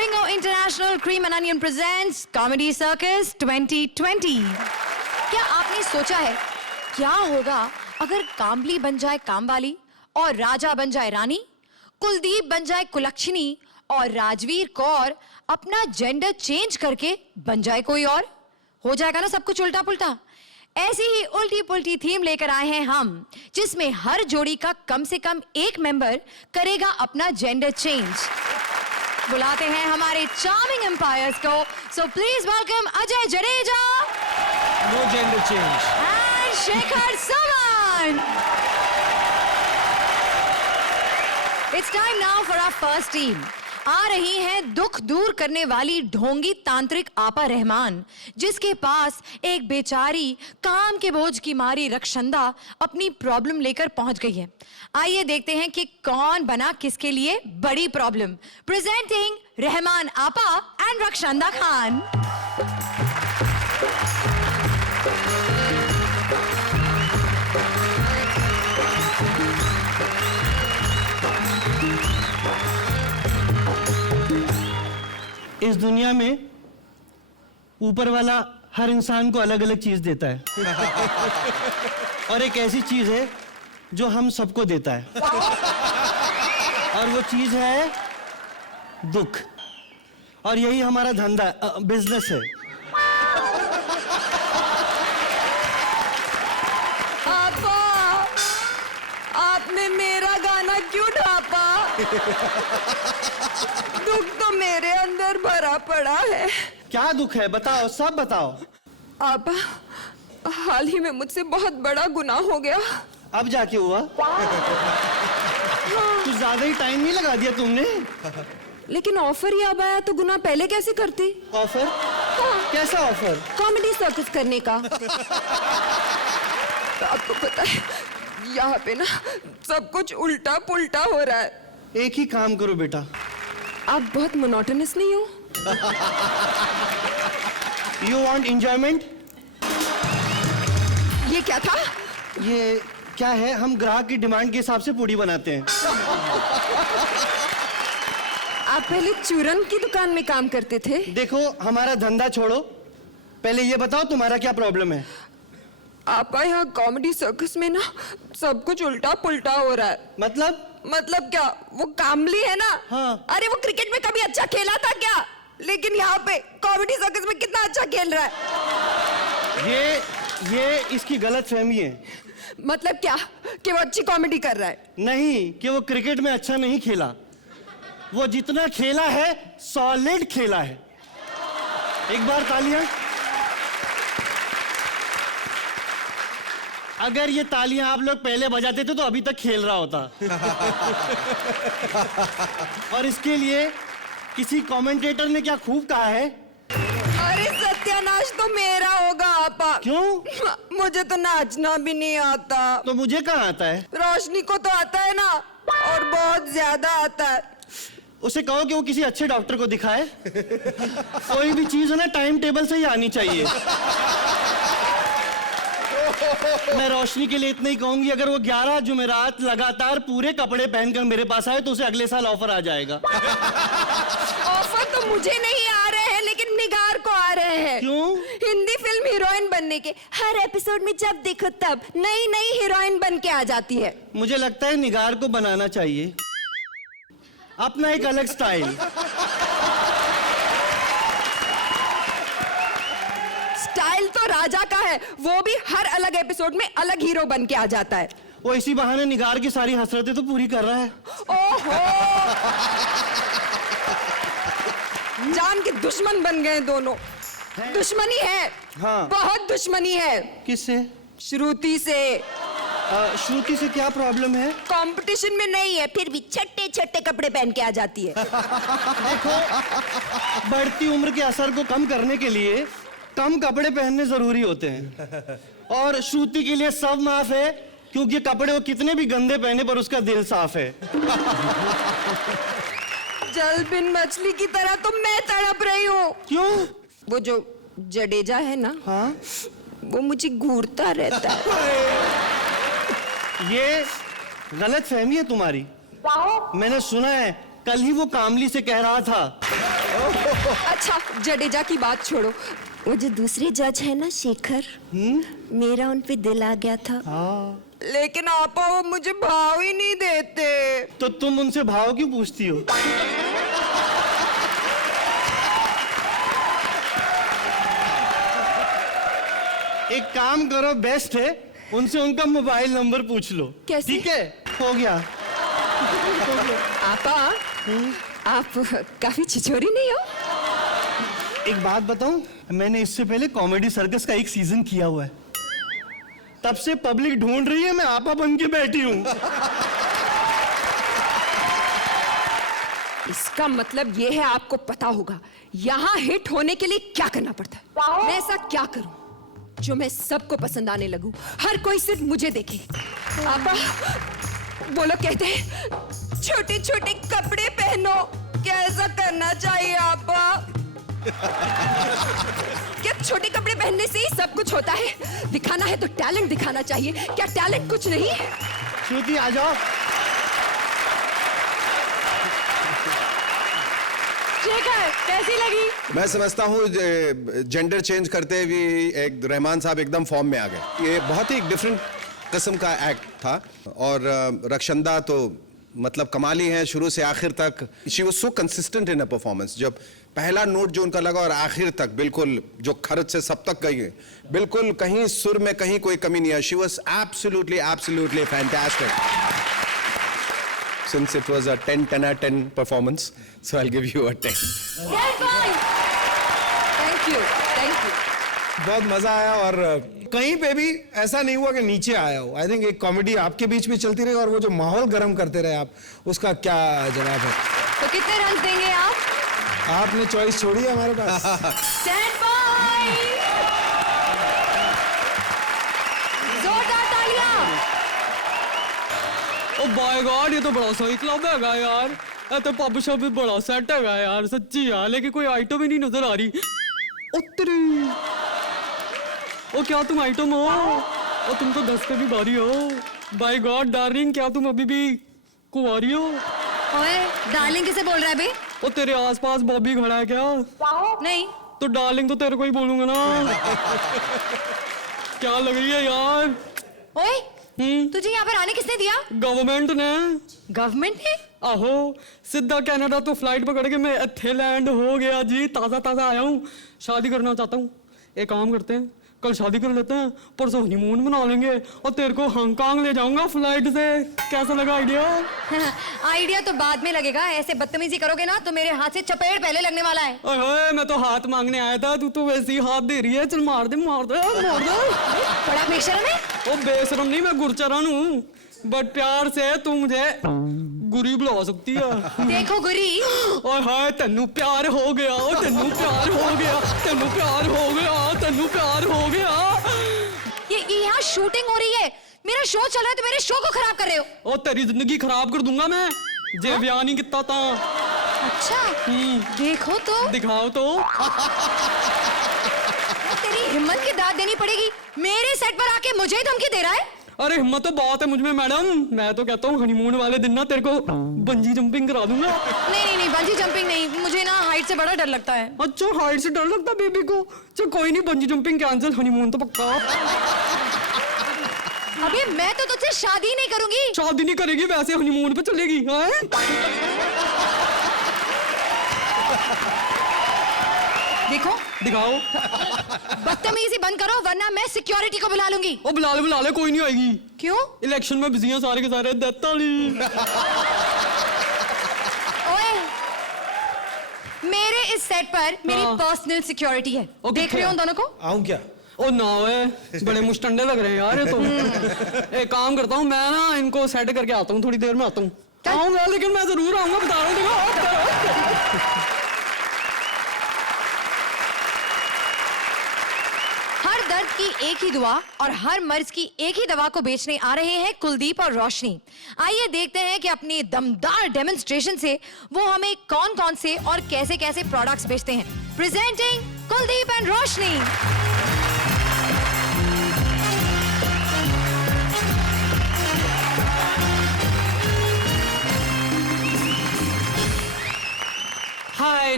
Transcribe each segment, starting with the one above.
Bingo International Cream and Onion presents Comedy Circus 2020. क्या आपने सोचा है क्या होगा अगर कामली बन जाए कामवाली और राजा बन जाए रानी, कुलदीप बन जाए कुलक्षणी और राजवीर कौर अपना जेंडर चेंज करके बन जाए कोई और? हो जाएगा ना सब कुछ उल्टा पुल्टा। ऐसी ही उल्टी पुल्टी थीम लेकर आए हैं हम, जिसमें हर जोड़ी का कम से कम एक मेंबर करेगा अपना जेंडर चेंज। बुलाते हैं हमारे चार्मिंग एम्पायर्स को। So please welcome Ajay Jadeja, no gender change, and Shekhar Suman. It's time now for our first team. आ रही हैं दुख दूर करने वाली ढोंगी तांत्रिक आपा रहमान, जिसके पास एक बेचारी काम के बोझ की मारी रक्षंदा अपनी प्रॉब्लम लेकर पहुंच गई है। आइए देखते हैं कि कौन बना किसके लिए बड़ी प्रॉब्लम। प्रेजेंटिंग रहमान आपा एंड रक्षंदा खान। इस दुनिया में ऊपर वाला हर इंसान को अलग अलग चीज देता है और एक ऐसी चीज है जो हम सबको देता है और वो चीज है दुख। और यही हमारा धंधा बिजनेस है। आपा, आपने मेरा गाना क्यों ढापा? दुख तो मेरे अंदर भरा पड़ा है। क्या दुख है बताओ, सब बताओ। आपा, हाल ही में मुझसे बहुत बड़ा गुनाह हो गया। अब जाके हुआ? कुछ ज्यादा ही टाइम नहीं लगा दिया तुमने? लेकिन ऑफर ही अब आया तो गुनाह पहले कैसे करती? ऑफर? कैसा ऑफर? कॉमेडी सर्कस करने का। तो आपको पता है यहाँ पे ना सब कुछ उल्टा पुल्टा हो रहा है। एक ही काम करो बेटा। आप बहुत मोनोटोनस नहीं हो? You want enjoyment? ये क्या था? ये क्या है? हम ग्राहक की डिमांड के हिसाब से पूड़ी बनाते हैं। आप पहले चूरन की दुकान में काम करते थे? देखो हमारा धंधा छोड़ो, पहले ये बताओ तुम्हारा क्या प्रॉब्लम है? आपा, यहाँ कॉमेडी सर्कस में ना सब कुछ उल्टा पुल्टा हो रहा है। मतलब क्या? वो कामली है ना? हाँ। अरे वो क्रिकेट में कभी अच्छा खेला था क्या? लेकिन यहाँ पे कॉमेडी सर्कस में कितना अच्छा खेल रहा है। ये इसकी गलत फहमी है। मतलब क्या कि वो अच्छी कॉमेडी कर रहा है? नहीं कि वो क्रिकेट में अच्छा नहीं खेला, वो जितना खेला है सॉलिड खेला है। एक बार तालियां। अगर ये तालियां आप लोग पहले बजाते थे तो अभी तक खेल रहा होता। और इसके लिए किसी कमेंटेटर ने क्या खूब कहा है? अरे सत्यानाश तो मेरा होगा आपा। क्यों? मुझे तो नाचना भी नहीं आता। तो मुझे कहाँ आता है? रोशनी को तो आता है ना, और बहुत ज्यादा आता है। उसे कहो कि वो किसी अच्छे डॉक्टर को दिखाए। कोई भी चीज है ना टाइम टेबल से ही आनी चाहिए। मैं रोशनी के लिए इतना ही कहूंगी, अगर वो 11 जुमेरात लगातार पूरे कपड़े पहनकर मेरे पास आए तो उसे अगले साल ऑफर आ जाएगा। ऑफर तो मुझे नहीं आ रहे हैं, लेकिन निगार को आ रहे हैं। क्यों? हिंदी फिल्म हीरोइन बनने के हर एपिसोड में जब देखो तब नई नई हीरोइन बन के आ जाती है। मुझे लगता है निगार को बनाना चाहिए अपना एक अलग स्टाइल। स्टाइल तो राजा का है, वो भी हर अलग एपिसोड में अलग हीरो बन के आ जाता है। वो इसी बहाने निगार की सारी हसरतें तो पूरी कर रहा है। ओहो, जान के दुश्मन बन गए दोनों। दुश्मनी है। हाँ। बहुत दुश्मनी है। किससे? श्रुति से। श्रुति से क्या प्रॉब्लम है? कंपटीशन में नहीं है, फिर भी छट्टे छट्टे कपड़े पहन के आ जाती है। देखो, बढ़ती उम्र के असर को कम करने के लिए कम कपड़े पहनने जरूरी होते हैं। और श्रुति के लिए सब माफ है, क्योंकि कपड़े वो कितने भी गंदे पहने पर उसका दिल साफ है। जल बिन मछली की तरह तो मैं तड़प रही हूँ। क्यों? वो जो जडेजा है ना, हाँ, वो मुझे घूरता रहता है। ये गलत फहमी है तुम्हारी। मैंने सुना है कल ही वो कामली से कह रहा था अच्छा जडेजा की बात छोड़ो, वो जो दूसरे जज है ना शेखर, मेरा उन पे दिल आ गया था। लेकिन आपा वो मुझे भाव ही नहीं देते। तो तुम उनसे भाव क्यों पूछती हो? एक काम करो, बेस्ट है, उनसे उनका मोबाइल नंबर पूछ लो। कैसे? ठीक है, हो गया। आपा आप काफी छिछोरी नहीं हो? एक बात बताऊं, मैंने इससे पहले कॉमेडी सर्कस का एक सीजन किया हुआ है। तब से पब्लिक ढूंढ रही है, मैं आपा बन के बैठी हूं। इसका मतलब ये है आपको पता होगा यहाँ हिट होने के लिए क्या करना पड़ता है। मैं ऐसा क्या करूं जो मैं सबको पसंद आने लगूं, हर कोई सिर्फ मुझे देखे। आपा वो लोग कहते हैं छोटे छोटे कपड़े पहनो, क्या ऐसा करना चाहिए आपा? क्या छोटे कपड़े पहनने से ही सब कुछ होता है? दिखाना है तो टैलेंट दिखाना चाहिए, क्या टैलेंट कुछ नहीं? श्रुति आ जाओ। शेखर कैसी लगी? मैं समझता हूँ जेंडर चेंज करते हुए एक रहमान साहब एकदम फॉर्म में आ गए। ये बहुत ही डिफरेंट किस्म का एक्ट था। और रक्षंदा तो मतलब कमाली है शुरू से आखिर तक। She was so consistent in a performance. जब पहला नोट जो उनका लगा और आखिर तक बिल्कुल जो खर्च से सब तक गई, बिल्कुल कहीं सुर में कहीं कोई कमी नहीं है। She was absolutely fantastic. Since it was a 10 out of 10 performance, so I'll give you a 10. Thank you. बहुत मजा आया और कहीं पे भी ऐसा नहीं हुआ कि नीचे आया हो। आई थिंक एक कॉमेडी आपके बीच में चलती रही और वो जो माहौल गर्म करते रहे आप, उसका क्या जवाब है? तो कितने रन देंगे आप? आपने चॉइस छोड़ी है हमारे पास। Stand by. जोरदार तालियां। ओ बाय गॉड, ये तो बड़ा सही क्लब है यार। ये तो पब शॉप भी बड़ा सेट है यार, सच्ची यार। लेकिन कोई आइटम ही नहीं नजर आ रही। उत्तरी ओ क्या तुम आइटम हो? ओ तुम तो 10 पे भी भारी हो। बाय गॉड डार्लिंग, क्या तुम अभी भी कुंवारी हो? ओए डार्लिंग किसे बोल रहा है बे? ओ तेरे आसपास बॉबी खड़ा है क्या? नहीं तो डार्लिंग तो तेरे को ही बोलूंगा ना। क्या लग रही है यार? ओए तुझे यहाँ पर आने किसने दिया? गवर्नमेंट ने। गवर्नमेंट ने? आहो सीधा कनाडा तो फ्लाइट पकड़ के मैं इत्थे लैंड हो गया जी। ताज़ा आया हूँ, शादी करना चाहता हूँ। एक काम करते हैं, कल शादी कर लेते हैं, परसों हनीमून मना लेंगे और तेरे को हांगकांग ले जाऊंगा फ्लाइट से। कैसा लगा आइडिया? आइडिया तो बाद में लगेगा, ऐसे बदतमीजी करोगे ना तो मेरे हाथ से चपेट पहले लगने वाला है। ओए मैं तो हाथ मांगने आया था, तू तो वैसे ही हाथ दे रही है। चल मार दे। बड़ा बेशरम है। ओ बेशरम नहीं, मैं गुरचरण हूँ, बट प्यार से तू मुझे गुरी बुला सकती है। देखो गुरी। ओए हाय तेनू प्यार हो गया, ओ तेनू प्यार हो गया, तेनू प्यार हो गया, तेनू प्यार हो गया। ये यहाँ शूटिंग हो रही है, मेरा शो चल रहा है तो मेरे शो को खराब कर रहे हो। ओ तेरी जिंदगी खराब कर दूंगा मैं जे ब्याह नहीं किता ता। अच्छा देखो तो। दिखाओ तो। तेरी हिम्मत की दाद देनी पड़ेगी, मेरे सेट पर आके मुझे ही धमकी दे रहा है। अरे हिम्मत तो बहुत है मुझ में मैडम। मैं तो कहता हूँ हनीमून वाले दिन ना तेरे को बंजी जंपिंग करा दूंगा। नहीं बंजी जंपिंग नहीं, मुझे ना हाइट से बड़ा डर लगता है। अच्छा हाइट से डर लगता बेबी को? चल कोई नहीं, बंजी जंपिंग कैंसिल, हनीमून तो पक्का। अबे मैं तो तुझसे शादी नहीं करूंगी। शादी नहीं करेगी, वैसे हनीमून पे चलेगी। देखो दिखाओ। बदतमीजी बंद करो वरना मैं सिक्योरिटी को बुला लूंगी। ओ बुला ले, कोई नहीं आएगी। क्यों? इलेक्शन में बिजी हैं सारे के सारे। ओए मेरे इस सेट पर मेरी पर्सनल सिक्योरिटी है। देख रहे हो उन दोनों को? आऊं क्या? ओ ना ओए, बड़े मुस्टंडे लग रहे हैं यार ये तो। एक काम करता हूँ मैं ना, इनको सेट करके आता हूँ, थोड़ी देर में आता हूँ। आऊंगा, लेकिन मैं जरूर आऊंगा, बता रहा हूँ। हर दर्द की एक ही दुआ और हर मर्ज की एक ही दवा को बेचने आ रहे हैं कुलदीप और रोशनी। आइए देखते हैं कि अपनी दमदार डेमोन्स्ट्रेशन से वो हमें कौन-कौन से और कैसे-कैसे प्रोडक्ट्स बेचते हैं। प्रेजेंटिंग कुलदीप एंड रोशनी। हाय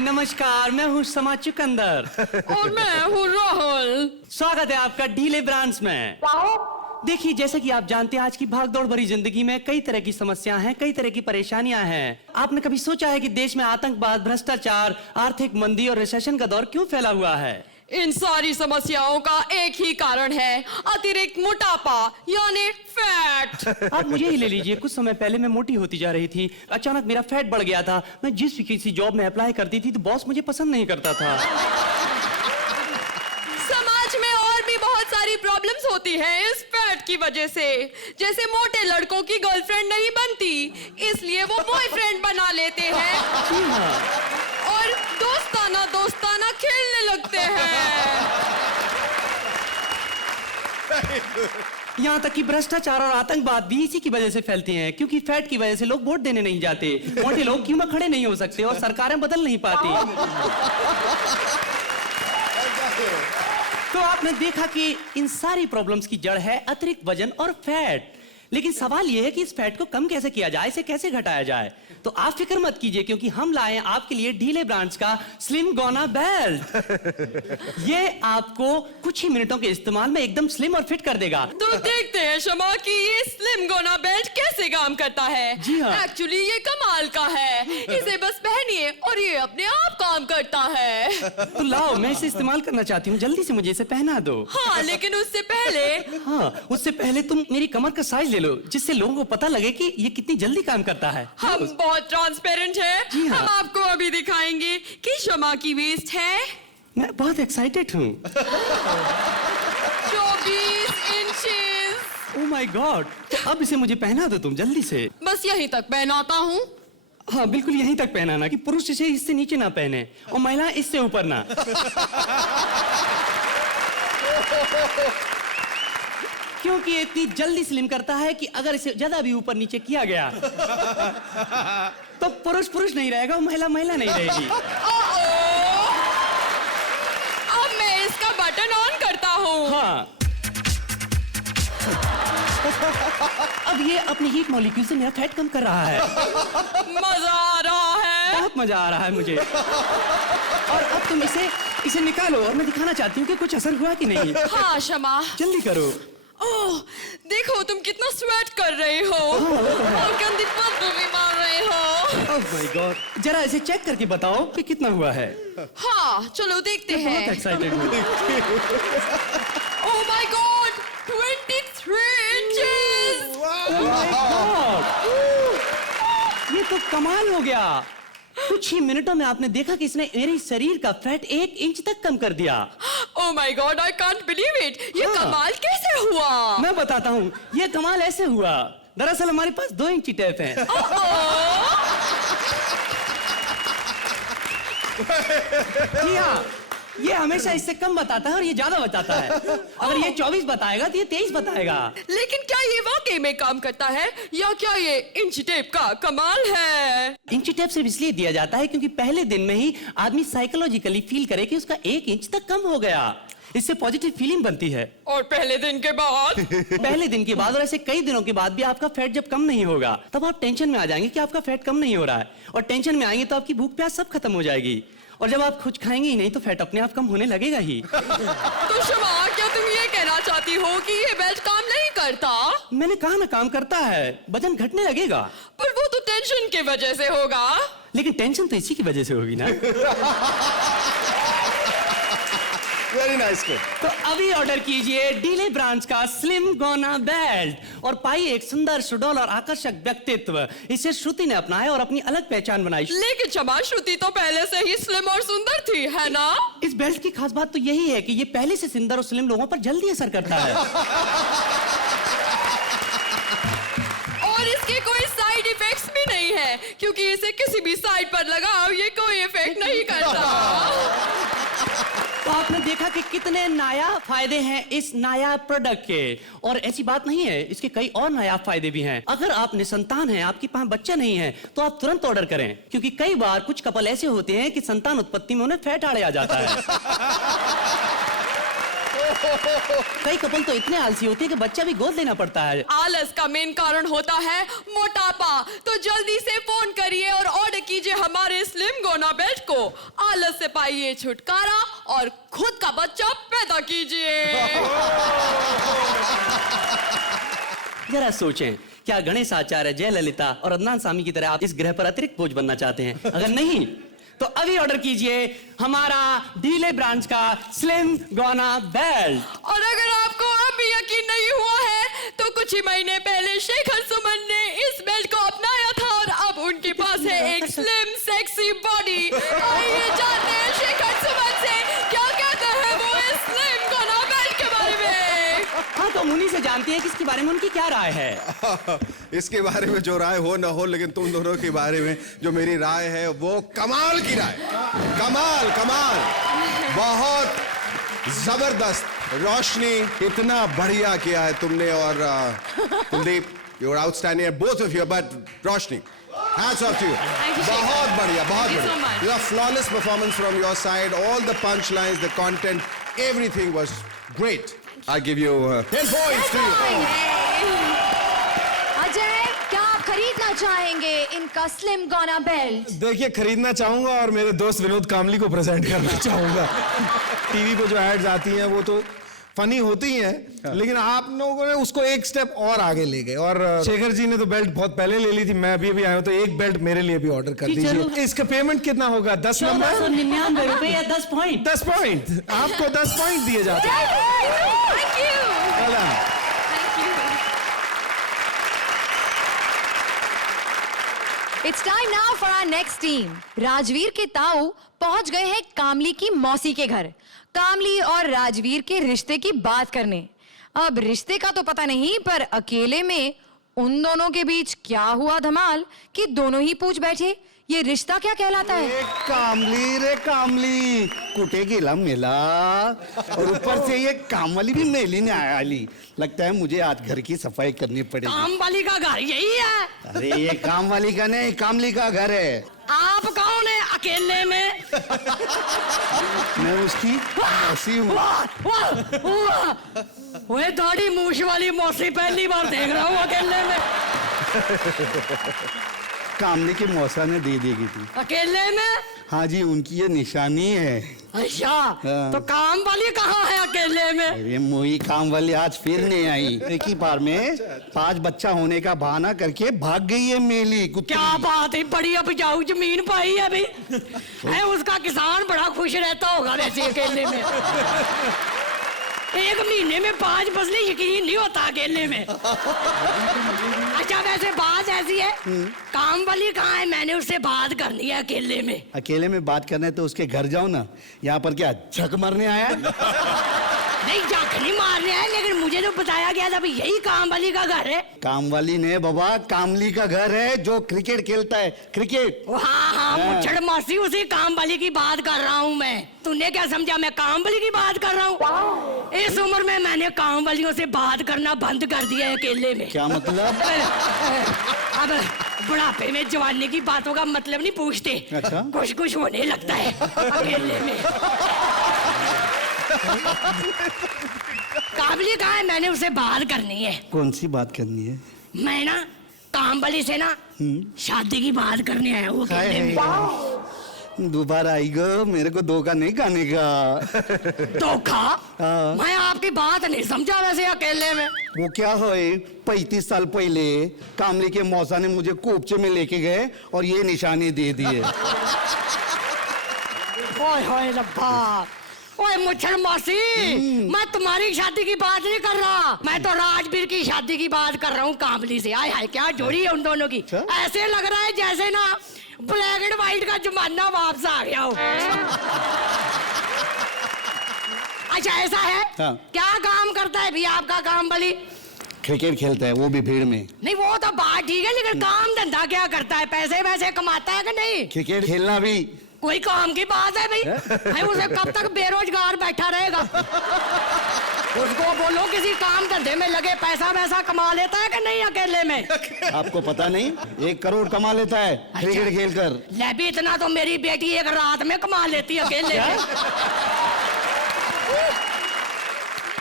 नमस्कार, मैं हूँ समा चुकंदर। और मैं हूँ राहुल। स्वागत है आपका ढीले ब्रांड्स में। देखिए, जैसे कि आप जानते हैं, आज की भागदौड़ भरी जिंदगी में कई तरह की समस्याएं हैं, कई तरह की परेशानियां हैं। आपने कभी सोचा है कि देश में आतंकवाद, भ्रष्टाचार, आर्थिक मंदी और रिसेशन का दौर क्यों फैला हुआ है? इन सारी समस्याओं का एक ही कारण है, अतिरिक्त मोटापा यानी फैट। आप मुझे ही ले लीजिए, कुछ समय पहले मैं मोटी होती जा रही थी, अचानक मेरा फैट बढ़ गया था। मैं जिस भी किसी जॉब में अप्लाई करती थी तो बॉस मुझे पसंद नहीं करता था। समाज में और भी बहुत सारी प्रॉब्लम्स होती हैं इस फैट की वजह से। जैसे मोटे लड़कों की गर्लफ्रेंड नहीं बनती, इसलिए वो बॉयफ्रेंड बना लेते हैं। जी हाँ। और दोस्ताना दोस्ताना खेलने लगते हैं। यहाँ तक कि भ्रष्टाचार और आतंकवाद भी इसी की वजह से फैलते हैं, क्योंकि फैट की वजह से लोग वोट देने नहीं जाते, मोटे लोग क्यों में खड़े नहीं हो सकते और सरकारें बदल नहीं पाती। तो आपने देखा कि इन सारी प्रॉब्लम्स की जड़ है अतिरिक्त वजन और फैट। लेकिन सवाल यह है कि इस फैट को कम कैसे किया जाए, इसे कैसे घटाया जाए। तो आप फिक्र मत कीजिए, क्योंकि हम लाए हैं आपके लिए ढीले ब्रांड्स का स्लिम गोना बेल्ट। ये आपको कुछ ही मिनटों के इस्तेमाल में एकदम स्लिम और फिट कर देगा। तो देखते हैं शमा कि ये स्लिम गोना बेल्ट कैसे काम करता है। जी हाँ। एक्चुअली ये कमाल का है, इसे बस पहनिए और ये अपने आप काम करता है। तो लाओ, मैं इसे इस्तेमाल करना चाहती हूँ, जल्दी से मुझे इसे पहना दो। हाँ, लेकिन उससे पहले तुम मेरी कमर का साइज ले लो, जिससे लोगों को पता लगे कि ये कितनी जल्दी काम करता है। हम बहुत ट्रांसपेरेंट हैं। जी हाँ। हम आपको अभी दिखाएंगे कि शमा की वेस्ट है मैं बहुत एक्साइटेड हूँ। 24 इंचेस। Oh my God! तो अब इसे मुझे पहना दो तुम जल्दी से। बस यहीं तक पहनाता हूँ। हाँ, बिल्कुल यहीं तक पहनाना कि पुरुष इसे इससे नीचे ना पहने और महिला इससे ऊपर ना। क्योंकि ये इतनी जल्दी स्लिम करता है कि अगर इसे ज्यादा भी ऊपर नीचे किया गया तो पुरुष पुरुष नहीं रहेगा और महिला महिला नहीं रहेगी। अब मैं इसका बटन ऑन करता हूँ। हाँ। अब ये अपनी हीट मॉलिक्यूल से मेरा फैट कम कर रहा है। मजा आ रहा है। बहुत मजा आ रहा है मुझे। और अब तुम इसे निकालो और मैं दिखाना चाहती हूँ कि कुछ असर हुआ कि नहीं। हाँ शमा, जल्दी करो। ओह, देखो तुम कितना स्वेट कर रहे हो और गंदी बदबू भी मार रहे हो। Oh my God! जरा इसे चेक करके बताओ कि कितना हुआ है। हाँ, चलो देखते मैं बहुत हैं। एक्साइटेड हूँ। Oh my God, 23 inches. Oh my God! ये तो कमाल हो गया। कुछ ही मिनटों में आपने देखा कि इसने मेरे शरीर का फैट 1 इंच तक कम कर दिया। Oh my God, I can't believe it. ये हाँ। कमाल कैसे हुआ? मैं बताता हूँ, ये कमाल ऐसे हुआ। दरअसल हमारे पास 2 इंची टेप है। जी हाँ, ये हमेशा इससे कम बताता है और ये ज्यादा बताता है। अगर ये 24 बताएगा तो ये 23 बताएगा। लेकिन क्या ये वाकई में काम करता है या क्या ये इंच टेप का कमाल है? इंची टेप सिर्फ इसलिए दिया जाता है क्योंकि पहले दिन में ही आदमी साइकोलॉजिकली फील करे कि उसका 1 इंच तक कम हो गया। इससे पॉजिटिव फीलिंग बनती है। और पहले दिन के बाद? पहले दिन के बाद और ऐसे कई दिनों के बाद भी आपका फैट जब कम नहीं होगा तब आप टेंशन में आ जाएंगे कि आपका फैट कम नहीं हो रहा है, और टेंशन में आएंगे तो आपकी भूख प्यास सब खत्म हो जाएगी, और जब आप कुछ खाएंगे ही नहीं तो फैट अपने आप कम होने लगेगा ही। तो शमा, क्या तुम ये कहना चाहती हो कि ये बेल्ट काम नहीं करता? मैंने कहा ना, काम करता है, वजन घटने लगेगा। पर वो तो टेंशन की वजह से होगा। लेकिन टेंशन तो इसी की वजह से होगी ना। Very nice. तो अभी ऑर्डर कीजिए ढीले ब्रांड्स का स्लिम गोना बेल्ट और पाइए एक सुंदर सुडौल और आकर्षक व्यक्तित्व। इसे श्रुति ने अपनाया और अपनी अलग पहचान बनाई। लेकिन शमा, श्रुति तो पहले से ही स्लिम और सुंदर थी, है ना? इस बेल्ट की खास बात तो यही है कि ये पहले से सुंदर और स्लिम लोगों पर जल्दी असर करता है। और इसके कोई साइड इफेक्ट्स भी नहीं है, क्योंकि इसे किसी भी साइड पर लगाओ ये कोई इफेक्ट नहीं करता। तो आपने देखा कि कितने नायाब फायदे हैं इस नायाब प्रोडक्ट के, और ऐसी बात नहीं है, इसके कई और नायाब फायदे भी हैं। अगर आप निसंतान हैं, आपके पास बच्चा नहीं है, तो आप तुरंत ऑर्डर करें, क्योंकि कई बार कुछ कपल ऐसे होते हैं कि संतान उत्पत्ति में उन्हें फैट आड़े आ जाता है। कई कपल तो इतने आलसी होते हैं कि बच्चा भी गोद लेना पड़ता है। आलस का मेन कारण होता है मोटापा। तो जल्दी से फोन करिए और ऑर्डर कीजिए हमारे स्लिम गोना बेल्ट को। आलस से पाइए छुटकारा और खुद का बच्चा पैदा कीजिए। जरा सोचें, क्या गणेश आचार्य, जयललिता और अदनान सामी की तरह आप इस ग्रह पर अतिरिक्त बोझ बनना चाहते हैं? अगर नहीं तो अभी ऑर्डर कीजिए हमारा डीले ब्रांच का स्लिम गोना बेल्ट। और अगर आपको अब भी यकीन नहीं हुआ है तो कुछ ही महीने पहले शेखर सुमन ने इस बेल्ट को अपनाया था और अब उनके पास है एक स्लिम सेक्सी बॉडी। आइए जानते हैं शेखर सुमन से क्या कहते हैं वो इस स्लिम गोना बेल्ट के बारे में। हाँ, तो हम उन्हीं से जानते हैं कि इसके बारे में उनकी क्या राय है। इसके बारे में जो राय हो ना हो, लेकिन तुम दोनों के बारे में जो मेरी राय है वो कमाल की राय। कमाल कमाल, बहुत जबरदस्त। रोशनी, इतना बढ़िया किया है तुमने। और Kuldeep, you are outstanding both of you, but Roshni, hats off to you. बहुत बढ़िया, बहुत बढ़िया। You have flawless performance from your side. All the punchlines, the content, everything was great. I give you 10 points to you. Ajay, क्या आप खरीदना चाहेंगे इनका slim gonna belt? देखिए, खरीदना चाहूंगा और मेरे दोस्त विनोद कामली को प्रेजेंट करना चाहूंगा। टीवी पे जो एड्स आती हैं वो तो फनी होती हैं, लेकिन आप लोगों ने उसको एक स्टेप और आगे ले गए। और शेखर जी ने तो बेल्ट बहुत पहले ले ली थी, मैं अभी आया हूं, तो एक बेल्ट मेरे लिए भी ऑर्डर कर दीजिए। इसका पेमेंट कितना होगा? 10 नंबर 1499 रुपए या 10 पॉइंट? 10 पॉइंट। आपको 10 पॉइंट दिए जाते हैं। Thank you. Well done. Thank you. It's time now for our next team. Rajveer के ताऊ पहुंच गए हैं कामली की मौसी के घर, कामली और राजवीर के रिश्ते की बात करने। अब रिश्ते का तो पता नहीं, पर अकेले में उन दोनों के बीच क्या हुआ धमाल कि दोनों ही पूछ बैठे ये रिश्ता क्या कहलाता है। कामली रे कामली, कुटे गेला मेला, और ऊपर से ये कामवाली भी मेली ने आली। लगता है मुझे आज घर की सफाई करनी पड़ेगी। काम वाली का घर यही है। अरे ये कामवाली का नहीं, कामली का घर है। आप कौन है अकेले में? मैं उसकी मौसी हूँ। वो दाढ़ी मूछ वाली मौसी पहली बार देख रहा हूँ अकेले में। कामली की मौसा ने दे देगी थी। अकेले में? हाँ जी, उनकी ये निशानी है। अच्छा, हाँ। तो काम वाली कहाँ है अकेले में? अरे मोई काम वाली आज फिर नहीं आई। एक ही बार में 5 बच्चा होने का बहाना करके भाग गई है मेली कुत्ती। क्या बात है, बड़ी उपजाऊ जमीन पाई है अभी। है, उसका किसान बड़ा खुश रहता होगा वैसे अकेले में। एक महीने में 5 फसलें यकीन नहीं होता अकेले में। अच्छा, वैसे बात ऐसी है, काम वाली कहाँ है? मैंने उससे बात करनी है अकेले में। अकेले में बात करना है तो उसके घर जाओ ना। यहाँ पर क्या झक मारने आया? नहीं, जख नहीं मारने है, लेकिन मुझे तो बताया गया था यही काम वाली का घर है। काम वाली ने बाबा, कामली का घर है जो क्रिकेट खेलता है, क्रिकेट। हाँ, मुच्छड़ मासी, उसी काम वाली की बात कर रहा हूँ मैं। तूने क्या समझा मैं काम वाली की बात कर रहा हूँ? इस उम्र में मैंने काम वालियों से बात करना बंद कर दिया है अकेले में। क्या मतलब? अब बुढ़ापे में जवानी की बातों का मतलब नहीं पूछते। अच्छा? कुछ कुछ होने लगता है अकेले में। काबली कहाँ है? मैंने उसे बात करनी है। कौन सी बात करनी है? मैं ना काम वाली से ना शादी की बात करने आया हूँ अकेले में। दोबारा आई गो, मेरे को धोखा नहीं खाने का। धोखा? हाँ। मैं आपकी बात नहीं समझा वैसे अकेले में। वो क्या है, 35 साल पहले कामली के मौसा ने मुझे कोपचे में लेके गए और ये निशानी दे दिए। ओए होए रब्बा, ओए मुच्छड़ मौसी, मैं तुम्हारी शादी की बात नहीं कर रहा, मैं तो राजवीर की शादी की बात कर रहा हूँ कामली से। आय हाय, क्या जोड़ी है उन दोनों की। ऐसे लग रहा है जैसे ना ब्लैक एंड व्हाइट का जमाना वापस आ गया हो। अच्छा, ऐसा है? हाँ। क्या काम करता है भी आपका काम वाली? क्रिकेट खेलता है, वो भी भीड़ में। नहीं, वो तो बात ठीक है, लेकिन काम धंधा क्या करता है? पैसे वैसे कमाता है कि नहीं? क्रिकेट खेलना भी कोई काम की बात है भाई? भाई, उसे कब तक बेरोजगार बैठा रहेगा? उसको बोलो किसी काम धंधे में लगे, पैसा वैसा कमा लेता है कि नहीं अकेले में? आपको पता नहीं, 1 करोड़ कमा लेता है क्रिकेट खेलकर। ले भी, इतना तो मेरी बेटी एक रात में कमा लेती है अकेले में।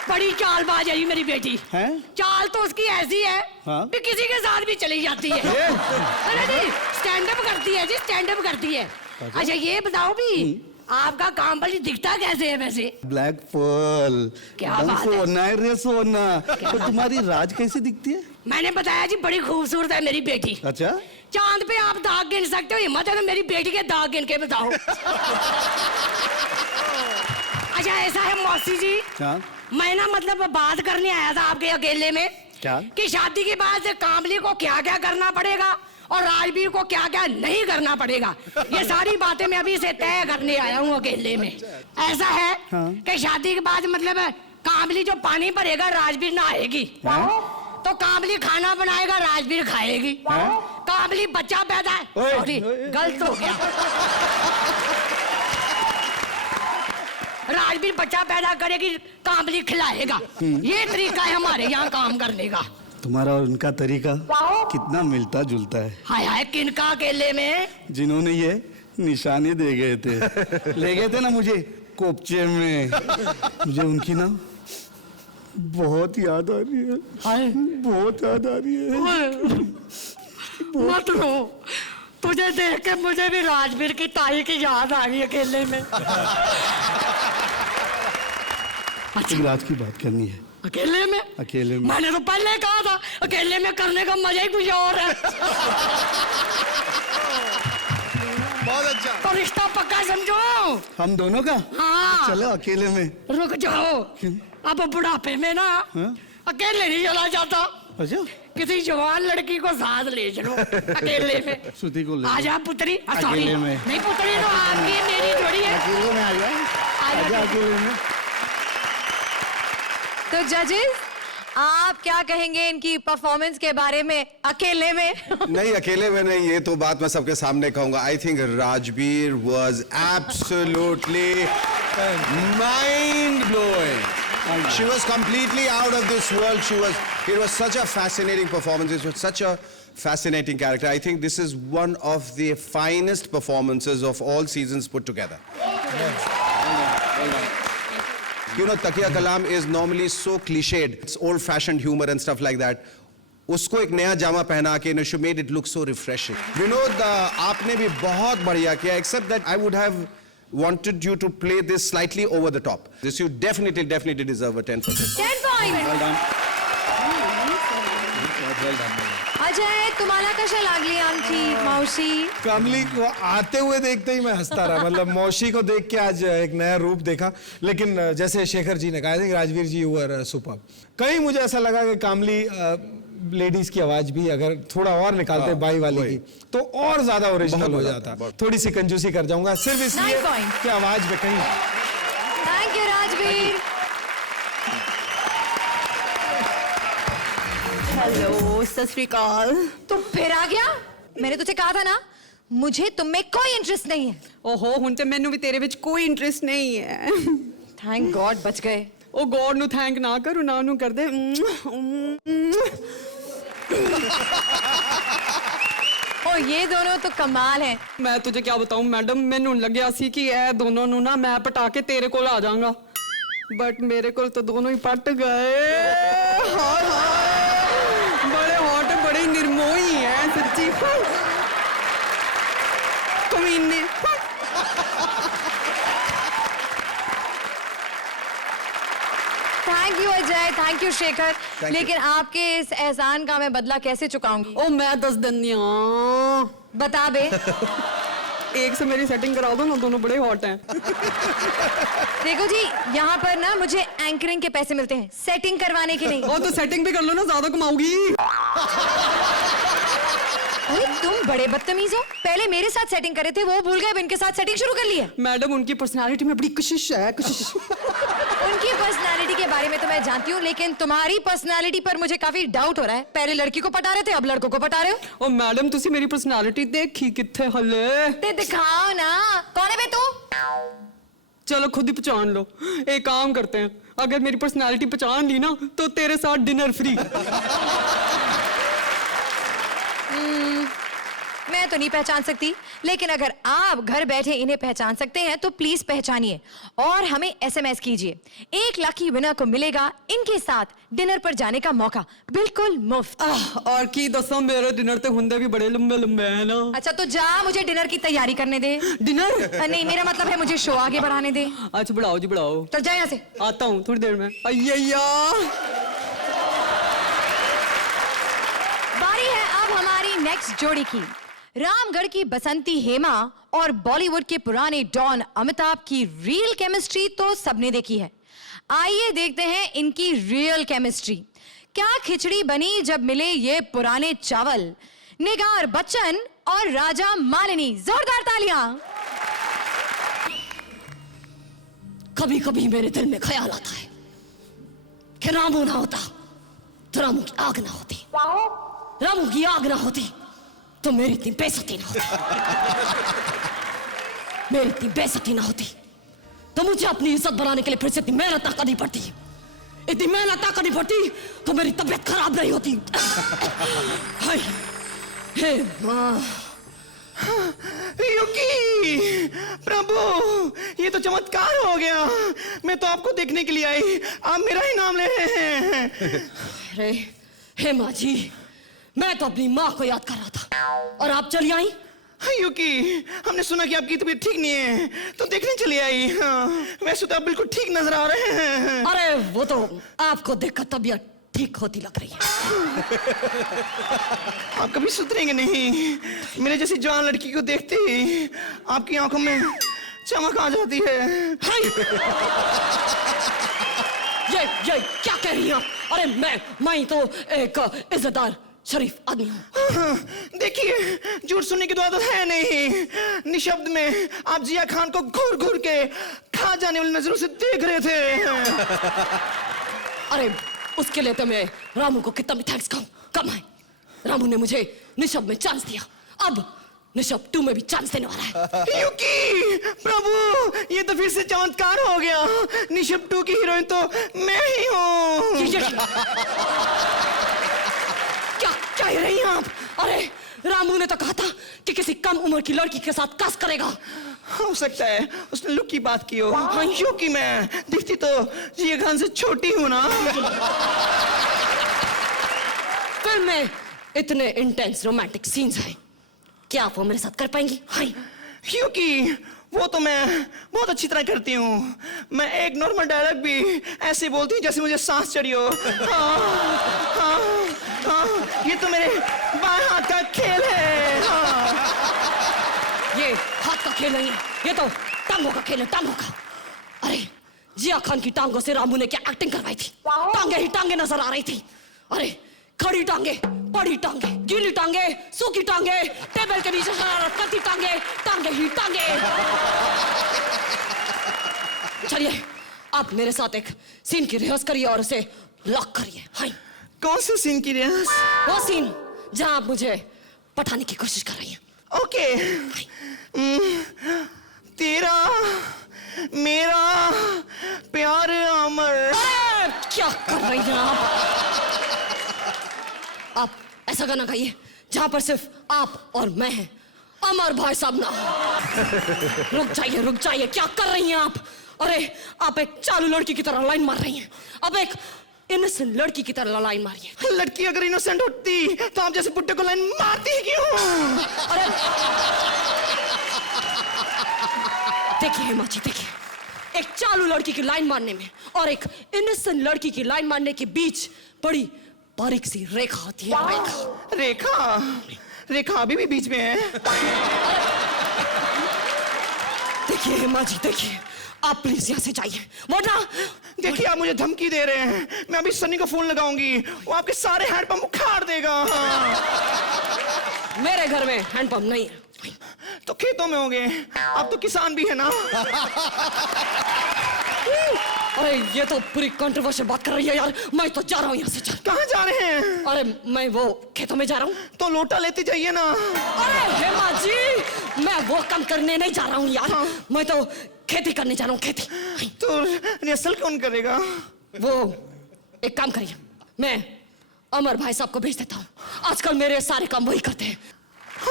बड़ी चालबाज है जी मेरी बेटी। हैं? चाल तो उसकी ऐसी है हाँ? कि किसी के साथ भी चली जाती है। अरे जी स्टैंड अप करती है जी, स्टैंड अप करती है। अच्छा ये बताओ भी आपका कामवाली दिखता कैसे है वैसे? Black Perl. क्या एकदम बात है? सोना है रे सोना। तो तुम्हारी राज कैसी दिखती है? मैंने बताया जी बड़ी खूबसूरत है मेरी बेटी। अच्छा, चांद पे आप दाग गिन सकते हो, हिम्मत है तो मेरी बेटी के दाग गिन के बताओ। अच्छा ऐसा है मौसी जी, हाँ? मैं ना मतलब बात करने आया था आपके अकेले में क्या? कि शादी के बाद कामली को क्या क्या करना पड़ेगा और राजवीर को क्या क्या नहीं करना पड़ेगा। ये सारी बातें मैं अभी से तय करने आया हूँ अकेले में। ऐसा है कि शादी के बाद मतलब कामली जो पानी भरेगा राजवीर नहाएगी, तो कामली खाना बनाएगा राजवीर खाएगी, कामली बच्चा पैदा सॉरी गलत हो गया, राजवीर बच्चा पैदा करेगी, कामली खिलाएगा। ये तरीका है हमारे यहाँ काम करने का। तुम्हारा और उनका तरीका कितना मिलता जुलता है। हाय हाय किनका अकेले में? जिन्होंने ये निशाने दे गए थे, ले गए थे ना मुझे कोपचे में, मुझे उनकी ना बहुत याद आ रही है, बहुत याद आ रही है। मत रो, तुझे देख के मुझे भी राजवीर की ताई की याद आ गई अकेले में। तुम राज की बात करनी है अकेले में? अकेले में। मैंने तो पहले कहा था अकेले में करने का मजा ही कुछ और है। बहुत अच्छा। तो रिश्ता पक्का समझो। हम दोनों का? हाँ। चलो अकेले में। रुक जाओ, अब बुढ़ापे में ना अकेले नहीं चला जाता, अच्छा, किसी जवान लड़की को साथ ले चलो अकेले में। श्रुति को ले आजा पुत्री, सॉरी अकेले में। नहीं पुत्री तो आपकी मेरी जोड़ी है। अकेले में आ जा, आजा अकेले में। तो जजेस आप क्या कहेंगे इनकी परफॉर्मेंस के बारे में अकेले में? नहीं अकेले में नहीं, ये तो बात मैं सबके सामने कहूंगा। I think Rajveer was absolutely mind blowing. She was completely out of this world. It was such a fascinating performance. It was such a fascinating character. I think this is one of the finest performances of all seasons put together. You know, Takiya Kalam is normally so cliched. It's old-fashioned humor and stuff like that. उसको एक नया जामा पहना के she made it look so refreshing. Vinod, आपने भी बहुत बढ़िया किया, except that I would have wanted you to play this slightly over the top. This you definitely deserve a 10 for this. 10 points. Well done. Ajay तुम्हाला कशा लागली आमची मावशी? कमली को आते हुए देखते ही मैं हंसता रहा, मतलब मौसी को देख के आज एक नया रूप देखा। लेकिन जैसे शेखर जी ने कहा था, राजवीर जी वर सुपर। कहीं मुझे ऐसा लगा कि कामली लेडीज की आवाज भी अगर थोड़ा और निकालते बाई वाली की तो और ज्यादा ओरिजिनल हो जाता। थोड़ी सी कंजूसी कर जाऊंगा सिर्फ इसलिए कि आवाज में कहीं। Thank you Rajveer. हेलो सत श्री अकाल। तू फिर आ गया? मैंने तुझे कहा था ना मुझे तुम में कोई इंटरेस्ट नहीं है। ओहो हुन ते मैनू भी तेरे विच कोई इंटरेस्ट नहीं है। थैंक गॉड बच गए। ओ गॉड नु थैंक ना करू, ना नु कर दे। ओ ये दोनों तो कमाल हैं। मैं तुझे क्या बताऊं मैडम, मैनू लग्या सी कि ए दोनों नु ना मैं पटा के तेरे कोल आ जाऊंगा, बट मेरे कोल तो दोनों ही पट गए। हाय हाय बड़े हॉट, बड़े निर्मोही हैं सच्ची कमीने। Thank you Ajay, thank you Shekhar, लेकिन आपके इस एहसान का मैं बदला कैसे चुकाऊंगी? ओ मैं 10 दिन बता बे। एक से मेरी सेटिंग करा दो ना, दोनों बड़े हॉट हैं। देखो जी यहाँ पर ना मुझे एंकरिंग के पैसे मिलते हैं, सेटिंग करवाने के नहीं। ओ तो सेटिंग भी कर लो ना, ज्यादा कमाओगी। अरे तुम बड़े बदतमीज हो, पहले मेरे साथ सेटिंग करे थे, वो भूल गए, इनके साथ सेटिंग शुरू कर ली है। मैडम उनकी पर्सनालिटी में बड़ी कशिश है, कशिश। उनकी पर्सनालिटी के बारे में तो मैं जानती हूँ, लेकिन तुम्हारी पर्सनालिटी पर मुझे काफी डाउट हो रहा है। पहले लड़की को पटा रहे थे, अब लड़कों को पटा रहे हो। ओ मैडम तुसी मेरी पर्सनालिटी देखी किथे हले? ते दिखाओ ना, कौन है बे तू? चलो खुद ही पहचान लो। एक काम करते हैं, अगर मेरी पर्सनालिटी पहचान ली ना तो तेरे साथ डिनर फ्री। मैं मैं तो नहीं पहचान सकती, लेकिन अगर आप घर बैठे इन्हें पहचान सकते हैं तो प्लीज पहचानिए और हमें SMS कीजिए। एक लकी विनर को मिलेगा इनके साथ डिनर पर जाने का मौका, बिल्कुल मुफ्त। और की दसा मेरे डिनर ते हुंदे भी बड़े लंबे लंबे हैं ना। अच्छा तो जा, मुझे डिनर की तैयारी करने दे। डिनर? नहीं, मेरा मतलब है मुझे शो आगे बढ़ाने दे। अच्छा बढ़ाओ जी बढ़ाओ। चल जा यहाँ से। आता हूँ थोड़ी देर में। अय्या बारी है अब हमारी नेक्स्ट जोड़ी की। रामगढ़ की बसंती हेमा और बॉलीवुड के पुराने डॉन अमिताभ की रियल केमिस्ट्री तो सबने देखी है। आइए देखते हैं इनकी रियल केमिस्ट्री। क्या खिचड़ी बनी जब मिले ये पुराने चावल। निगार बच्चन और राजा मालिनी, जोरदार तालियां। कभी कभी मेरे दिल में ख्याल आता है कि रामू ना होता तो रामू की आग ना होती, रामू की आग ना होती तो मेरी इतनी बेइज्जती ना होती, मेरी इतनी बेइज्जती ना होती तो मुझे अपनी इज्जत बनाने के लिए फिर से इतनी मेहनत ना करनी पड़ती, इतनी मेहनत ना करनी पड़ती तो मेरी तबीयत खराब नहीं होती। हाय हे माँ। युकी, प्रभु ये तो चमत्कार हो गया। मैं तो आपको देखने के लिए आई, आप मेरा ही नाम ले रहे हैं। अरे हे माँ जी, मैं तो अपनी माँ को याद कर रहा था और आप चली आई। युकी, हमने सुना कि आपकी तबीयत ठीक नहीं है तो देखने चली आई। हाँ, वैसे तो आप बिल्कुल ठीक नजर आ रहे हैं। अरे वो तो आपको देखकर तबीयत ठीक होती लग रही है। आप कभी सुधरेंगे नहीं। मेरे जैसी जवान लड़की को देखते ही आपकी आंखों में चमक आ जाती है। ये क्या कह रही हैं आप? अरे मैं तो एक इज्जतदार शरीफ आदमी हूँ। देखिए, झूठ सुनने की तो आदत है नहीं। निशब्द में आप जिया खान को घूर घूर के खा जाने वाली नजरों से देख रहे थे। अरे उसके लिए तो मैं रामू को कितना भी थैंक्स कहूँ कम है। रामू ने मुझे निशब्द में चांस दिया, अब निशब्द 2 में भी चांस देने वाला है। युकी, प्रभु ये तो फिर से चमत्कार हो गया। निशब्द 2 की हीरोइन तो मैं ही हूँ। क्या कह रही हैं आप? अरे रामू ने तो कहा था कि किसी कम उम्र की लड़की के साथ कास्ट करेगा। हो सकता है उसने लुक की बात की हो। हाँ, युकी मैं दिखती तो जिया खान से छोटी हूँ ना। फिल्म में इतने इंटेंस रोमांटिक सीन्स हैं, क्या आप वो मेरे साथ कर पाएंगी? हाँ क्योंकि वो तो मैं बहुत अच्छी तरह करती हूँ। मैं एक नॉर्मल डायलॉग भी ऐसे बोलती हूँ जैसे मुझे सांस चढ़ी हो। हाँ, हाँ, हाँ, ये तो मेरे बाएं हाथ का खेल है। हाँ। ये हाथ का खेल नहीं है, ये तो टांगों का खेल है, टांगों का। अरे जिया खान की टांगों से रामू ने क्या एक्टिंग करवाई थी। टांगे ही टांगे नजर आ रही थी। अरे खड़ी टांगे, बड़ी टांगे, गीली टांगे, सूखी टांगे, टेबल के नीचे शरारत करती टांगे, टांगे ही टांगे। चलिए आप मेरे साथ एक सीन की रिहर्स करिए और उसे लॉक करिए। हाँ। कौन से सीन की रिहर्स? वो सीन जहां आप मुझे पटाने की कोशिश कर रही हैं। ओके। तेरा मेरा प्यार अमर। क्या कर रही हैं आप ऐसा गाना गाइए जहां पर सिर्फ आप और मैं हैं, अमर भाई साहब ना। रुक जाइए, क्या कर रही हैं आप? अरे आप एक चालू लड़की की तरह लाइन मार रही हैं, अब एक इनोसेंट लड़की की तरह लाइन मारिए। लड़की अगर इनोसेंट होती तो आप जैसे बुड्ढे को लाइन मारती क्यों? अरे देखिए हेमा जी, देखिए, एक चालू लड़की की लाइन मारने में और एक इनोसेंट लड़की की लाइन मारने के बीच बड़ी बारीक सी रेखा होती है। रेखा अभी भी बीच में है। देखिए हेमा जी, देखिए, आप प्लीज यहाँ से जाइए, वरना देखिए आप मुझे धमकी दे रहे हैं। मैं अभी सनी को फोन लगाऊंगी, वो आपके सारे हैंडपंप उखाड़ देगा। मेरे घर में हैंडपंप नहीं है। तो खेतों में होंगे, आप तो किसान भी है ना। अरे ये तो पूरी कंट्रोवर्शियल बात कर रही है यार। मैं तो जा रहा हूँ यहाँ से। चल। कहाँ जा रहे हैं? अरे मैं वो खेतों में जा रहा हूँ। तो लोटा लेते जाइए ना। अरे हेमा जी, मैं वो काम करने नहीं जा रहा हूँ यार। हाँ। मैं तो खेती करने जा रहा हूँ, खेती। तो रिहर्सल कौन करेगा? वो एक काम करिए, मैं अमर भाई साहब को भेज देता हूँ, आजकल मेरे सारे काम वही करते हैं।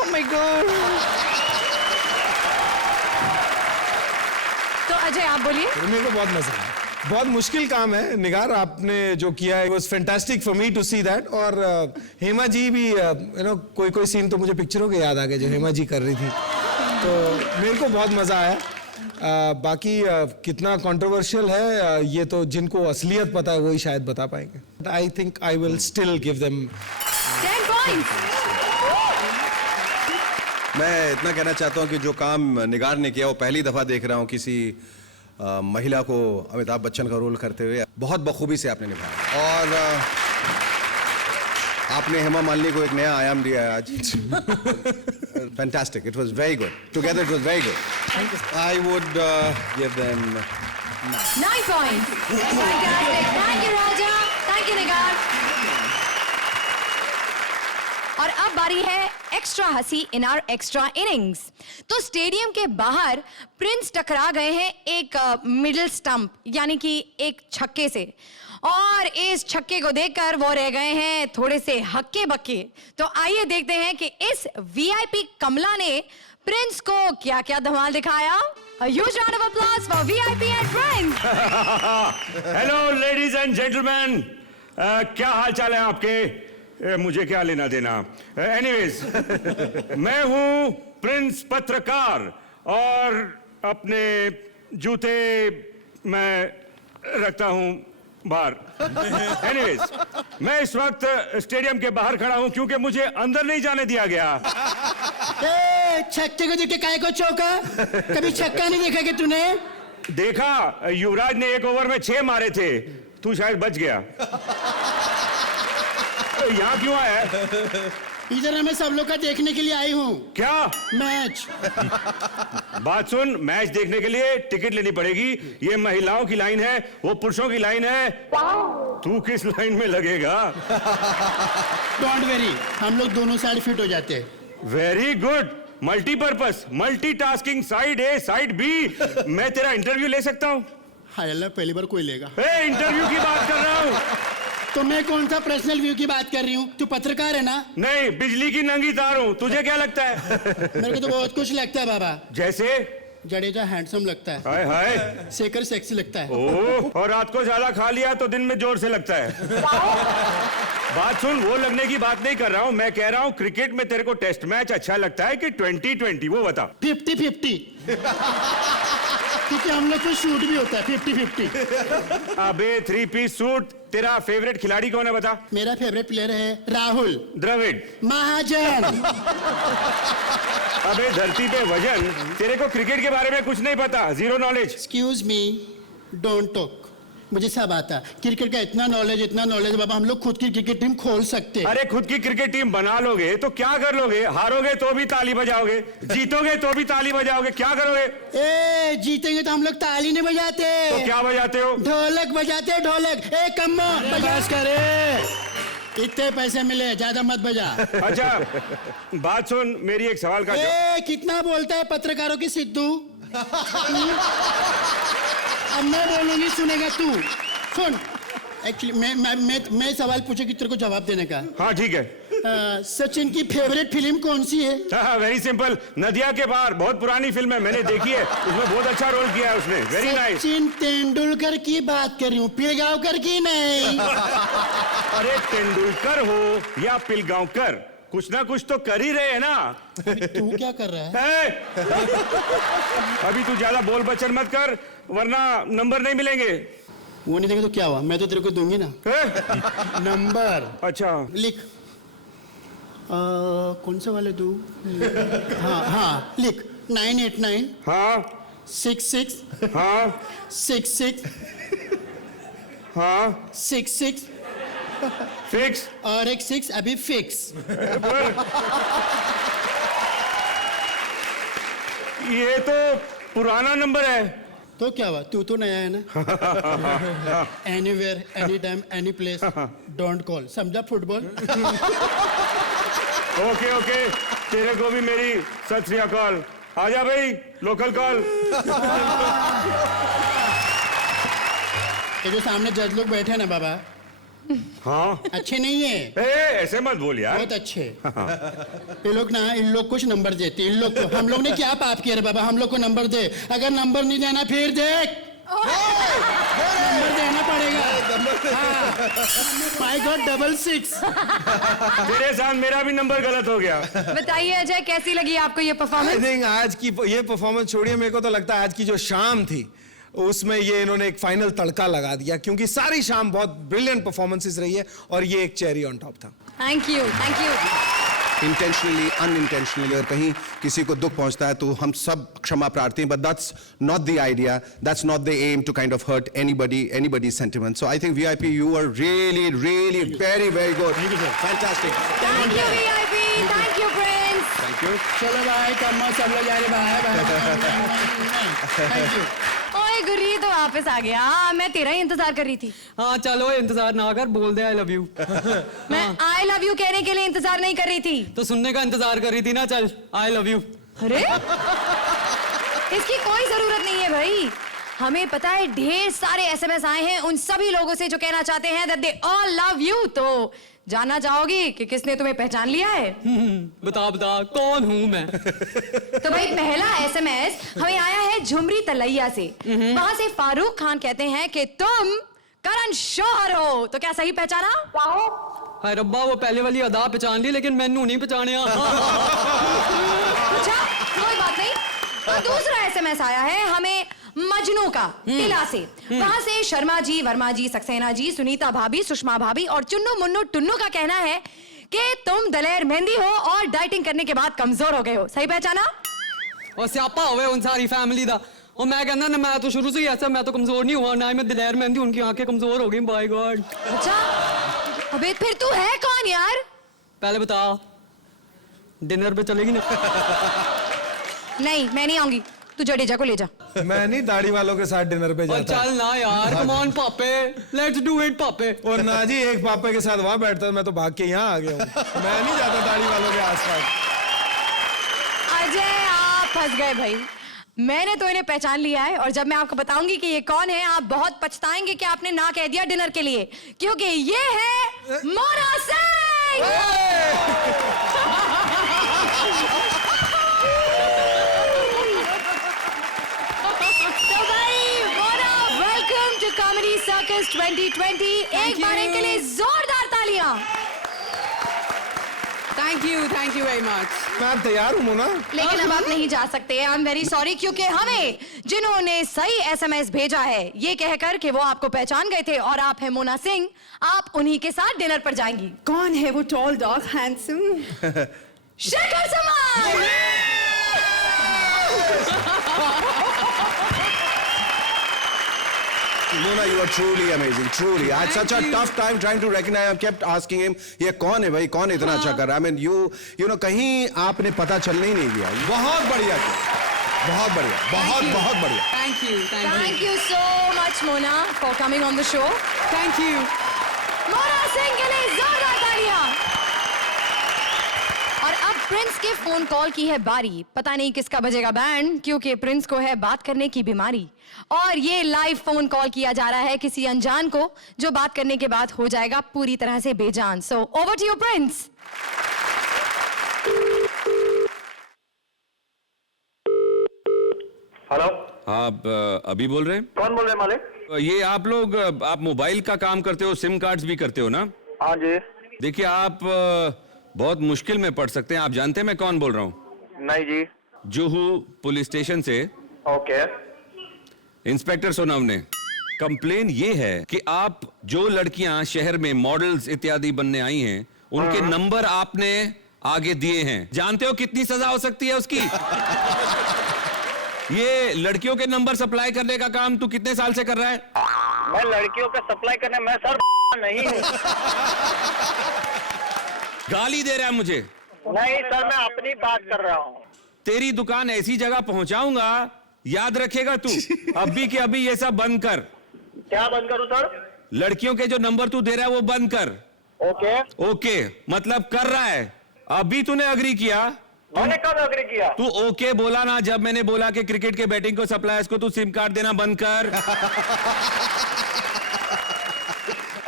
Oh my God. तो अजय आप बोलिए। मेरे को बहुत मजा आया, बहुत मुश्किल काम है निगार, आपने जो किया है was fantastic for me to see that. और हेमा जी भी यू नो कोई सीन तो मुझे पिक्चरों के याद आ गए जो हेमा जी कर रही थी, तो मेरे को बहुत मजा आया। बाकी कितना कंट्रोवर्शियल है ये तो जिनको असलियत पता है वही शायद बता पाएंगे। I think I will still give them 10 points। मैं इतना कहना चाहता हूं कि जो काम निगार ने किया वो पहली दफा देख रहा हूं किसी महिला को अमिताभ बच्चन का रोल करते हुए। बहुत बखूबी से आपने निभाया और आपने हेमा मालिनी को एक नया आयाम दिया है आज। Fantastic, it was very good, together it was very good. I would give them 9 points। Fantastic. Thank you Raja, thank you निगार। और अब बारी है एक्स्ट्रा हंसी इन आवर एक्स्ट्रा इनिंग्स। तो स्टेडियम के बाहर प्रिंस टकरा गए हैं एक मिडिल स्टंप यानी कि एक छक्के से, और इस छक्के को देखकर वो रह गए हैं थोड़े से हक्के बक्के। तो आइए देखते हैं कि इस वीआईपी कमला ने प्रिंस को क्या क्या धमाल दिखाया। A huge round of applause for VIP and Prince। Hello ladies and gentleman, क्या हाल चाल है आपके? मुझे क्या लेना देना। एनीवेज मैं हूं प्रिंस पत्रकार और अपने जूते मैं रखता हूं बाहर। एनीवेज मैं इस वक्त स्टेडियम के बाहर खड़ा हूं क्योंकि मुझे अंदर नहीं जाने दिया गया। छक्के को देख के काहे को चौका? कभी छक्का नहीं देखा कि तूने? देखा, युवराज ने 1 ओवर में 6 मारे थे, तू शायद बच गया। यहाँ क्यों आया है? इधर मैं सब लोग का देखने के लिए आई हूँ। क्या मैच? बात सुन, मैच देखने के लिए टिकट लेनी पड़ेगी। ये महिलाओं की लाइन है, वो पुरुषों की लाइन है। तू किस लाइन में लगेगा? डोंट वेरी, हम लोग दोनों साइड फिट हो जाते हैं। Very good, multipurpose, multitasking, side ए साइड बी। मैं तेरा इंटरव्यू ले सकता हूँ? हाय अल्लाह, पहली बार कोई लेगा। इंटरव्यू की बात कर रहा हूँ। तो मैं कौन सा पर्सनल व्यू की बात कर रही हूँ? तू पत्रकार है ना? नहीं, बिजली की नंगी तार हूँ। तुझे क्या लगता है? मेरे को तो बहुत कुछ लगता है बाबा। जैसे? जडेजा हैंडसम लगता है। हाय हाय। शेखर सेक्सी लगता है। ओह, और रात को ज्यादा खा लिया तो दिन में जोर से लगता है। बात सुन, वो लगने की बात नहीं कर रहा हूँ, मैं कह रहा हूँ क्रिकेट में तेरे को टेस्ट मैच अच्छा लगता है कि 2020? वो बता। 50-50 क्योंकि हम लोग को शूट भी होता है 50-50। अबे 3 पीस सूट, तेरा फेवरेट खिलाड़ी कौन है बता? मेरा फेवरेट प्लेयर है राहुल द्रविड़ महाजन। अबे धरती पे वजन, तेरे को क्रिकेट के बारे में कुछ नहीं पता, zero knowledge. Excuse me, don't talk, मुझे सब आता। क्रिकेट का इतना नॉलेज बाबा, हम लोग खुद की क्रिकेट टीम खोल सकते। अरे खुद की क्रिकेट टीम बना लोगे तो क्या कर लोगे? हारोगे तो भी ताली बजाओगे, जीतोगे तो भी ताली बजाओगे, क्या करोगे? ए जीतेंगे तो हम लोग ताली नहीं बजाते। तो क्या बजाते हो? ढोलक बजाते, ढोलक। ए कम्मो बजास करे, इतने पैसे मिले, ज्यादा मत बजा। अच्छा बात सुन, मेरी एक सवाल का कितना बोलता है पत्रकारों की सिद्धू? अब मैं बोलूंगी, सुनेगा तू। सुन, एक्चुअली मैं सवाल पूछे कि तेरे को जवाब देने का। हाँ ठीक है। सचिन की फेवरेट फिल्म कौन सी है? वेरी सिंपल, नदिया के पार, बहुत पुरानी फिल्म है, मैंने देखी है, उसमें बहुत अच्छा रोल किया है उसने। Very nice. सचिन तेंदुलकर की बात कर रही हूँ, पिलगांवकर की नहीं। अरे तेंदुलकर हो या पिलगांवकर, कुछ ना कुछ तो कर ही रहे हैं ना। तू क्या कर रहा है? अभी तू ज्यादा बोल बचन मत कर वरना नंबर नहीं मिलेंगे। वो नहीं देंगे तो क्या हुआ, मैं तो तेरे को दूंगी ना नंबर। अच्छा लिख। कौन सा वाले दू? हाँ लिख। 989। हाँ 66। हाँ 66। हाँ 66 फिक्स। और एक 6 अभी फिक्स। ये तो पुराना नंबर है। तो क्या हुआ, तू तो नया है ना। Anywhere, any time, any place, don't call, समझा? फुटबॉल। ओके ओके, तेरे को भी मेरी सत श्री अकाल। आजा भाई, लोकल कॉल। ये जो सामने जज लोग बैठे ना बाबा, हाँ अच्छे नहीं है, ऐसे मत बोल यार। बहुत अच्छे। ये लोग ना, इन लोग कुछ नंबर देते, इन लोग को, हम लोग ने क्या पाप किया रे बाबा, हम लोग को नंबर दे, अगर नंबर नहीं देना फिर देख नंबर देना पड़ेगा। My God, 66। तेरे साथ मेरा भी नंबर गलत हो गया। बताइए अजय, कैसी लगी आपको ये आई परफॉर्मेंस? थिंक आज की ये परफॉर्मेंस छोड़िए, मेरे को तो लगता है आज की जो शाम थी उसमें ये इन्होंने एक फाइनल तड़का लगा दिया, क्योंकि सारी शाम बहुत ब्रिलियंट परफॉर्मेंसेस रही है और ये एक चेरी ऑन टॉप था। Thank you, thank you. Intentionally unintentionally और कहीं किसी को दुख पहुंचता है तो हम सब क्षमा प्रार्थी हैं, but that's not the idea, that's not the M to kind of hurt anybody's sentiment. So I think VIP, you are really very good. Fantastic. Thank you VIP, thank you Prince. Thank you. चलो भाई, कम्मा सब लोग जा रहे bye. Thank you. ओए गुरी तो वापस आ गया। मैं तेरा ही इंतजार कर रही थी। हाँ चलो, इंतजार ना कर, बोल दे आई लव यू। मैं आई लव यू कहने के लिए इंतजार नहीं कर रही थी। तो सुनने का इंतजार कर रही थी ना, चल आई लव यू। अरे इसकी कोई जरूरत नहीं है भाई, हमें पता है ढेर सारे SMS आए हैं उन सभी लोगों से जो कहना चाहते हैं that they all love you। तो जानना चाहोगी कि किसने तुम्हें पहचान लिया है? बता बता, कौन हूँ मैं? तो भाई पहला SMS हमें आया है झुमरी तलैया से। वहां से फारूक खान कहते हैं कि तुम करण शौहर हो। तो क्या सही पहचाना? हाय रब्बा, वो पहले वाली अदा पहचान ली लेकिन मैनू नहीं पहचानिया। अच्छा कोई बात नहीं। तो दूसरा SMS आया है हमें मजनू का टिला से। वहां से शर्मा जी, वर्मा जी, सक्सेना जी, सुनीता भाभी, सुषमा भाभी और चुन्नू मुन्नू टुन्नू का कहना है कि तुम दलेर मेहंदी हो और डाइटिंग करने के बाद कमजोर हो गए हो। सही पहचाना? और स्यापा हुए उन सारी फैमिली दा। और मैं कहना ना, मैं तो शुरू से ही ऐसा, मैं तो कमजोर नहीं हुआ, ना ही मैं दिलेर मेहंदी, उनकी आंखें कमजोर हो गई। Bye God. अच्छा अबे फिर तू है कौन यार? पहले बता, डिनर पे चलेगी ना? नहीं मैं नहीं आऊंगी, तू जडेजा को ले जा। मैं नहीं दाढ़ी वालों के साथ डिनर पे और जाता। चल ना यार, कम ऑन पापे, लेट्स डू इट पापे। और ना जी, एक पापा के साथ वहां बैठता, मैं तो भाग के यहाँ आ गया हूँ। मैं नहीं जाता दाढ़ी वालों के आसपास। अजय आप फंस गए भाई, मैंने तो इन्हें पहचान लिया है और जब मैं आपको बताऊंगी कि ये कौन है आप बहुत पछताएंगे कि आपने ना कह दिया डिनर के लिए, क्योंकि ये है मोना सिंह। तो भाई Mona, welcome to comedy circus 2020। एक बार इनके लिए जोरदार तालियां। Thank you very much. मैं तैयार हूँ मोना। लेकिन अब आप नहीं जा सकते, आई एम वेरी सॉरी, क्योंकि हमें जिन्होंने सही SMS भेजा है ये कहकर कि वो आपको पहचान गए थे और आप हैं मोना सिंह, आप उन्हीं के साथ डिनर पर जाएंगी। कौन है वो टॉल डॉग हैंडसम? शेखर समाज। Mona, you are truly amazing, truly. I had such a tough time trying to recognize. I kept asking him, ये कौन है भाई, कौन इतना अच्छा कर रहा है? I mean, you know, कहीं आपने पता चलने ही नहीं दिया। बहुत बढ़िया किया, बहुत बढ़िया, बहुत बढ़िया। Thank you so much Mona for coming on the show. Thank you. Mona Singh के लिए जोरदार तालियां। और अब प्रिंस के फोन कॉल की है बारी। पता नहीं किसका बजेगा बैंड, क्योंकि प्रिंस को है बात करने की बीमारी और ये लाइव फोन कॉल किया जा रहा है किसी अनजान को, जो बात करने के बाद हो जाएगा पूरी तरह से बेजान। So over to you Prince. Hello, आप अभी बोल रहे हैं? कौन बोल रहे हैं मालिक? ये आप लोग, आप मोबाइल का काम करते हो, सिम कार्ड्स भी करते हो ना? हाँ जी। देखिए आप बहुत मुश्किल में पड़ सकते हैं। आप जानते हैं मैं कौन बोल रहा हूँ? नहीं जी। जुहू पुलिस स्टेशन से ओके। इंस्पेक्टर सोनव ने कंप्लेन ये है कि आप जो लड़कियां शहर में मॉडल्स इत्यादि बनने आई हैं उनके नंबर आपने आगे दिए हैं। जानते हो कितनी सजा हो सकती है उसकी? ये लड़कियों के नंबर सप्लाई करने का काम तू कितने साल से कर रहा है? मैं लड़कियों का सप्लाई करने, मैं सर नहीं हूँ। गाली दे रहा है मुझे? नहीं सर, मैं अपनी बात कर रहा हूँ। तेरी दुकान ऐसी जगह पहुंचाऊंगा, याद रखेगा तू। अभी के अभी ये सब बंद कर। क्या बंद करूँ सर? लड़कियों के जो नंबर तू दे रहा है वो बंद कर। ओके। ओके मतलब कर रहा है। अभी तूने अग्री किया? मैंने कब अग्री किया? तू ओके बोला ना जब मैंने बोला कि क्रिकेट के बैटिंग को सप्लायर्स को तू सिम कार्ड देना बंद कर।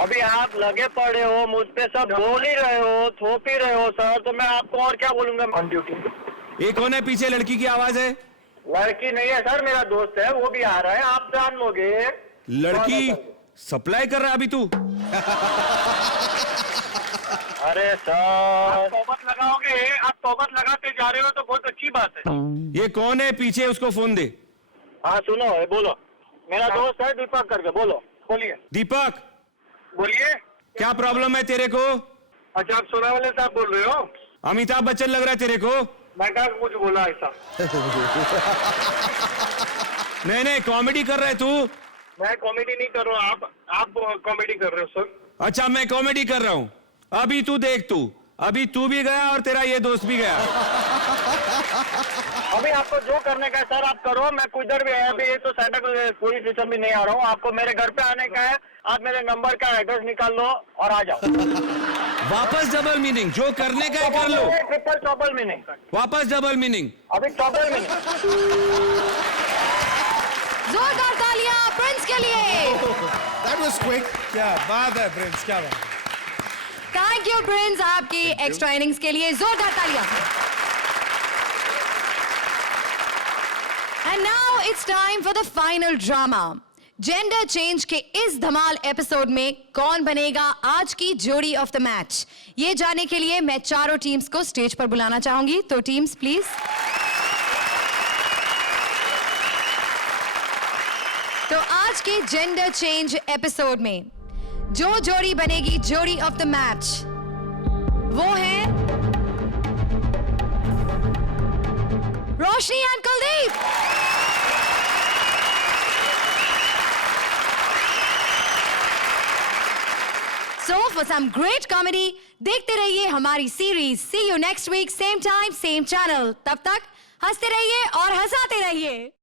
अभी आप लगे पड़े हो, मुझ पे सब बोल ही रहे हो, थोप ही रहे हो सर, तो मैं आपको और क्या बोलूंगा ऑन ड्यूटी। ये कौन है पीछे? लड़की की आवाज है। लड़की नहीं है सर, मेरा दोस्त है, वो भी आ रहा है, आप जान लोगे। लड़की सप्लाई कर रहा है अभी तू? अरे सर, आप तोबत लगाओगे, आप तोबत लगाते जा रहे हो तो बहुत अच्छी बात है। ये कौन है पीछे? उसको फोन दे। हाँ सुनो, बोलो। मेरा दोस्त है दीपक करके, बोलो, बोलिए। दीपक, बोलिए। क्या प्रॉब्लम है तेरे को? अच्छा, आप सोनावाले साहब बोल रहे हो? अमिताभ बच्चन लग रहा है तेरे को। मैं क्या कुछ बोला ऐसा? नहीं, कॉमेडी कर रहा है तू। मैं कॉमेडी नहीं कर रहा हूँ, आप कॉमेडी कर रहे हो सर। अच्छा, मैं कॉमेडी कर रहा हूँ। अभी तू देख, अभी तू भी गया और तेरा ये दोस्त भी गया। अभी आपको जो करने का है सर आप करो, मैं किधर भी है अभी, ये तो सेंटर पुलिस स्टेशन भी नहीं आ रहा हूँ, आपको मेरे घर पे आने का है। आप मेरे नंबर का एड्रेस निकाल लो और आ जाओ। वापस डबल मीनिंग, जो करने का है कर लो। ट्रिपल डबल मीनिंग, वापस डबल मीनिंग, अभी डबल मीनिंग। जोरदार तालियां प्रिंस के लिए। That was quick. क्या बात है प्रिंस, क्या बात। थैंक यू प्रिंस, आपकी एक्स्ट्रा इनिंग्स के लिए जोरदार तालियां। And now it's time for the final drama. Gender change के इस धमाल एपिसोड में कौन बनेगा आज की जोड़ी ऑफ द मैच, ये जानने के लिए मैं चारों टीम्स को स्टेज पर बुलाना चाहूंगी। तो टीम्स प्लीज। तो आज के जेंडर चेंज एपिसोड में जो जोड़ी बनेगी जोड़ी ऑफ द मैच, वो है रोशनी and Kuldeep. So for some great comedy, देखते रहिए हमारी series. See you next week, same time, same channel। तब तक हंसते रहिए और हंसाते रहिए।